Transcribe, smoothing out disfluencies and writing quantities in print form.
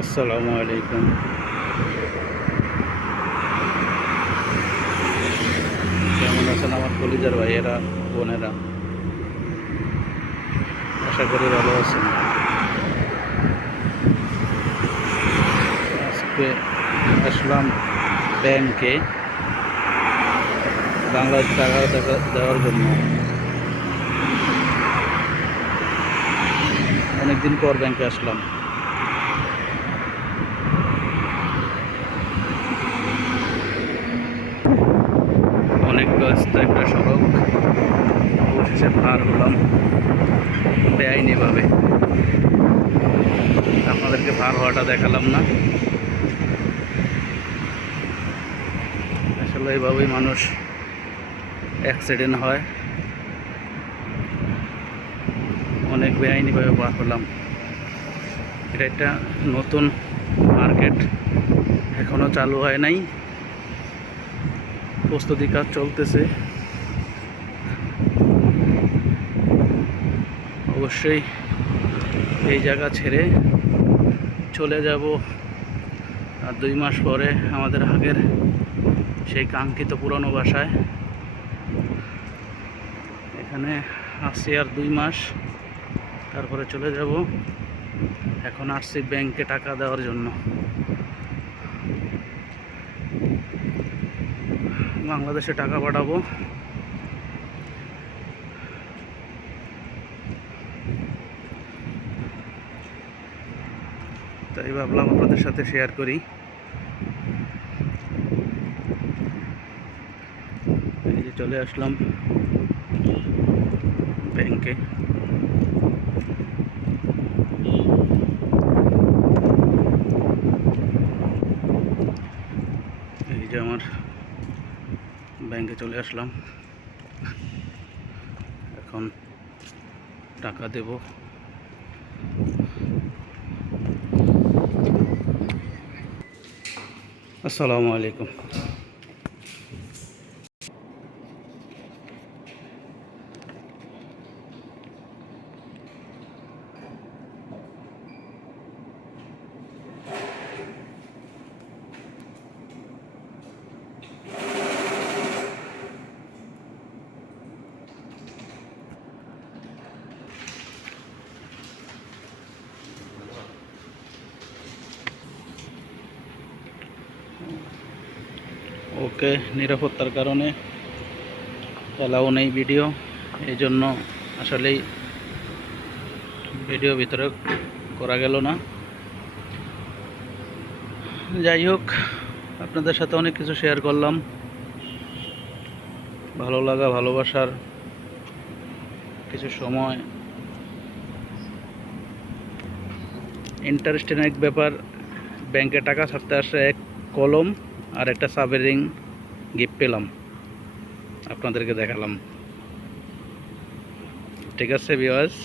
আসসালামু আলাইকুম। কেমন আছেন আমার কলিজার ভাইয়েরা বোনেরা? আশা করি ভালো আছেন। আজকে আসলাম ব্যাংকে বাংলাদেশ টাকা দেওয়ার জন্য। অনেকদিন পর ব্যাংকে আসলাম। অনেক ব্যস্ত একটা সড়ক, অবশেষে পার হলাম বেআইনিভাবে। আপনাদেরকে পার হওয়াটা দেখালাম না। আসলে এইভাবেই মানুষ অ্যাক্সিডেন্ট হয়। অনেক বেআইনিভাবে পার হলাম। এটা একটা নতুন মার্কেট, এখনও চালু হয় নাই, প্রস্তুতি কাজ চলতেছে। অবশ্যই এই জায়গা ছেড়ে চলে যাব আর 2 মাস পরে আমাদের আগের সেই কাঙ্ক্ষিত পুরানো বাসায়। এখানে আসছি আর 2 মাস, তারপরে চলে যাব। এখন আসছি ব্যাংকে টাকা দেওয়ার জন্য। বাংলাদেশে টাকা পাঠাবো। তাই ভাবলাম আপনাদের সাথে শেয়ার করি। এই যে চলে আসলাম ব্যাংকে। এই যে আমার ব্যাংকে চলে আসলাম, এখন টাকা দেব। আসসালামু আলাইকুম। ওকে, নিরাপত্তার কারণে অ্যালাউ নেই ভিডিও, এই জন্য আসলেই ভিডিও ভিতরে করা গেল না। যাই হোক, আপনাদের সাথে অনেক কিছু শেয়ার করলাম। ভালো লাগা, ভালোবাসার কিছু সময়। ইন্টারেস্টিং এক ব্যাপার, ব্যাংকে টাকা ছাড়তে আসে এক কলম আর একটা সাবের রিং গিফট পেলাম, আপনাদেরকে দেখালাম। ঠিক আছে ভিউয়ার্স।